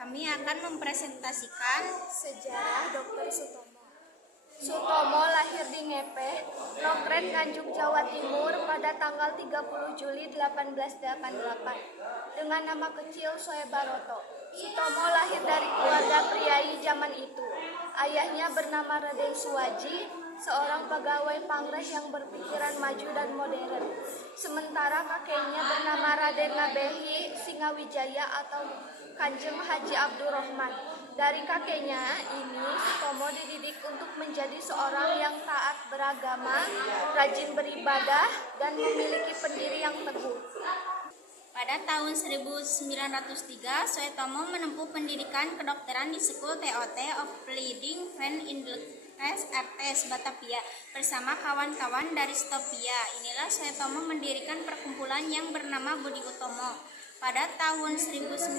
Kami akan mempresentasikan sejarah Dr. Sutomo. Sutomo lahir di Ngepeh, Nongkret, Nganjuk, Jawa Timur pada tanggal 30 Juli 1888 dengan nama kecil Soebaroto. Sutomo lahir dari keluarga priai zaman itu. Ayahnya bernama Raden Suwaji, seorang pegawai pangres yang berpikiran maju dan modern. Sementara kakeknya bernama Raden Nabehi Singawijaya atau Kanjeng Haji Abdurrahman. Dari kakeknya ini, Sutomo dididik untuk menjadi seorang yang taat beragama, rajin beribadah, dan memiliki pendiri yang teguh. Pada tahun 1903, Sutomo menempuh pendidikan kedokteran di School TOT of Leading Fan in RTS Batavia bersama kawan-kawan dari Stopia. Inilah Sutomo mendirikan perkumpulan yang bernama Budi Utomo. Pada tahun 1908,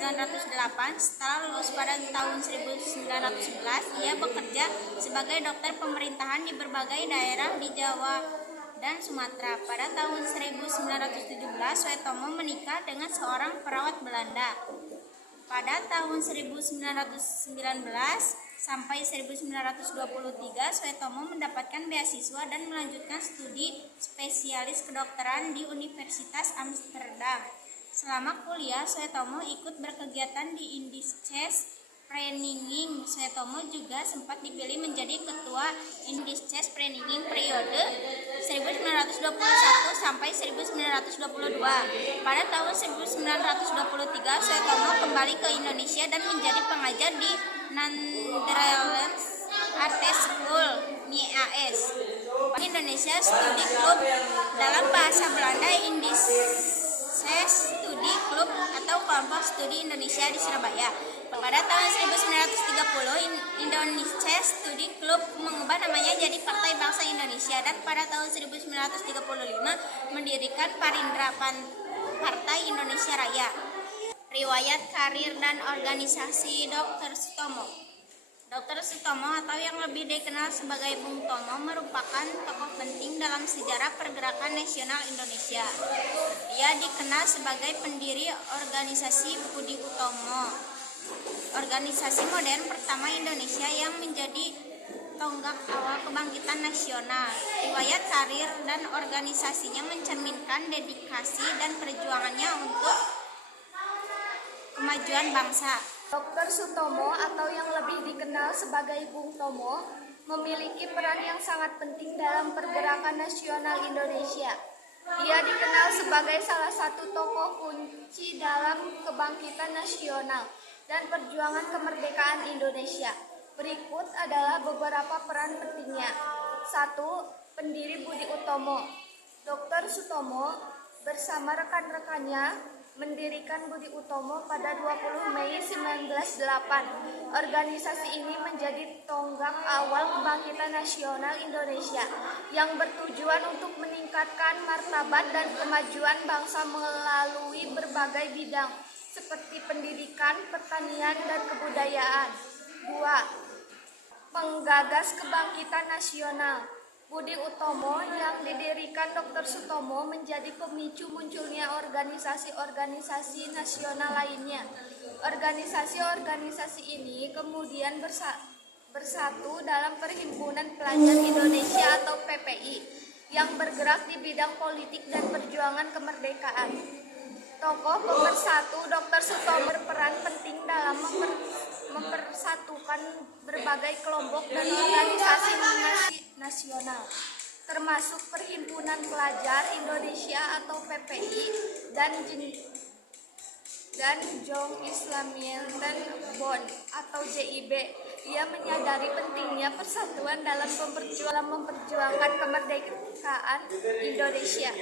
setelah lulus pada tahun 1911, ia bekerja sebagai dokter pemerintahan di berbagai daerah di Jawa dan Sumatera. Pada tahun 1917, Sutomo menikah dengan seorang perawat Belanda. Pada tahun 1919 sampai 1923, Sutomo mendapatkan beasiswa dan melanjutkan studi spesialis kedokteran di Universitas Amsterdam. Selama kuliah, Sutomo ikut berkegiatan di Indices Vereniging. Sutomo juga sempat dipilih menjadi ketua Indices Vereniging periode 1921 sampai 1922. Pada tahun 1923, Sutomo kembali ke Indonesia dan menjadi pengajar di Netherlands Art School (NIAS). Indonesia Studi Club dalam bahasa Belanda Indices Studi Club atau Kelompok Studi Indonesia di Surabaya. Pada tahun 1930, Indonesia Studi Club mengubah namanya jadi Partai Bangsa Indonesia dan pada tahun 1935 mendirikan Parindra Partai Indonesia Raya. Riwayat karir dan organisasi Dr. Sutomo. Dr. Sutomo atau yang lebih dikenal sebagai Bung Tomo merupakan tokoh penting dalam sejarah pergerakan nasional Indonesia. Ia dikenal sebagai pendiri organisasi Budi Utomo, organisasi modern pertama Indonesia yang menjadi tonggak awal kebangkitan nasional. Riwayat karir dan organisasinya mencerminkan dedikasi dan perjuangannya untuk kemajuan bangsa. Dr. Sutomo atau yang lebih dikenal sebagai Bung Tomo memiliki peran yang sangat penting dalam pergerakan nasional Indonesia. Ia dikenal sebagai salah satu tokoh kunci dalam kebangkitan nasional dan perjuangan kemerdekaan Indonesia. Berikut adalah beberapa peran pentingnya. 1. Pendiri Budi Utomo. Dr. Sutomo bersama rekan-rekannya mendirikan Budi Utomo pada 20 Mei 1908. Organisasi ini menjadi tonggak awal kebangkitan nasional Indonesia yang bertujuan untuk meningkatkan martabat dan kemajuan bangsa melalui berbagai bidang seperti pendidikan, pertanian, dan kebudayaan. 2. Penggagas kebangkitan nasional. Budi Utomo yang didirikan Dr. Sutomo menjadi pemicu munculnya organisasi-organisasi nasional lainnya. Organisasi-organisasi ini kemudian bersatu dalam Perhimpunan Pelajar Indonesia atau PPI yang bergerak di bidang politik dan perjuangan kemerdekaan. Tokoh pemersatu Dr. Sutomo berperan penting dalam mempersatukan berbagai kelompok dan organisasi nasional, termasuk Perhimpunan Pelajar Indonesia atau PPI dan Jong Islamienten Bond atau JIB. Ia menyadari pentingnya persatuan dalam memperjuangkan kemerdekaan Indonesia.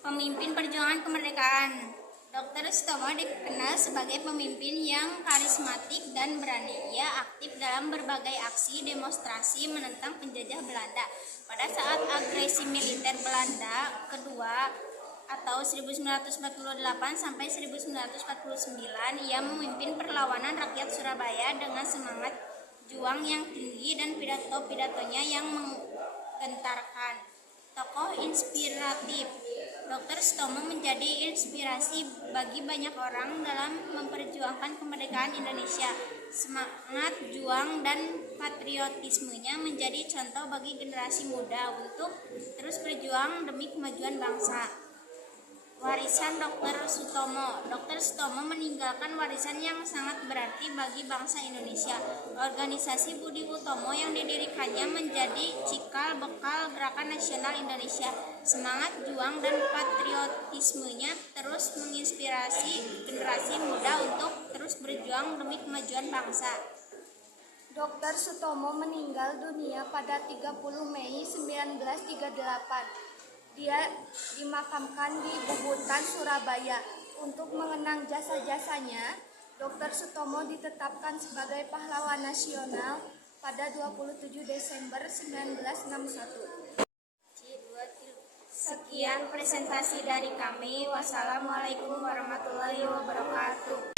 Pemimpin perjuangan kemerdekaan. Dr. Sutomo dikenal sebagai pemimpin yang karismatik dan berani. Ia aktif dalam berbagai aksi demonstrasi menentang penjajah Belanda. Pada saat agresi militer Belanda kedua atau 1948 sampai 1949, ia memimpin perlawanan rakyat Surabaya dengan semangat juang yang tinggi dan pidato-pidatonya yang menggentarkan. Tokoh inspiratif. Dr. Sutomo menjadi inspirasi bagi banyak orang dalam memperjuangkan kemerdekaan Indonesia. Semangat juang dan patriotismenya menjadi contoh bagi generasi muda untuk terus berjuang demi kemajuan bangsa. Warisan Dr. Sutomo. Dr. Sutomo meninggalkan warisan yang sangat berarti bagi bangsa Indonesia. Organisasi Budi Utomo yang didirikannya menjadi cikal bakal Gerakan Nasional Indonesia. Semangat juang dan patriotismenya terus menginspirasi generasi muda untuk terus berjuang demi kemajuan bangsa. Dr. Sutomo meninggal dunia pada 30 Mei 1938. Dia dimakamkan di Bubutan, Surabaya. Untuk mengenang jasa-jasanya, Dr. Sutomo ditetapkan sebagai pahlawan nasional pada 27 Desember 1961. Sekian presentasi dari kami. Wassalamualaikum warahmatullahi wabarakatuh.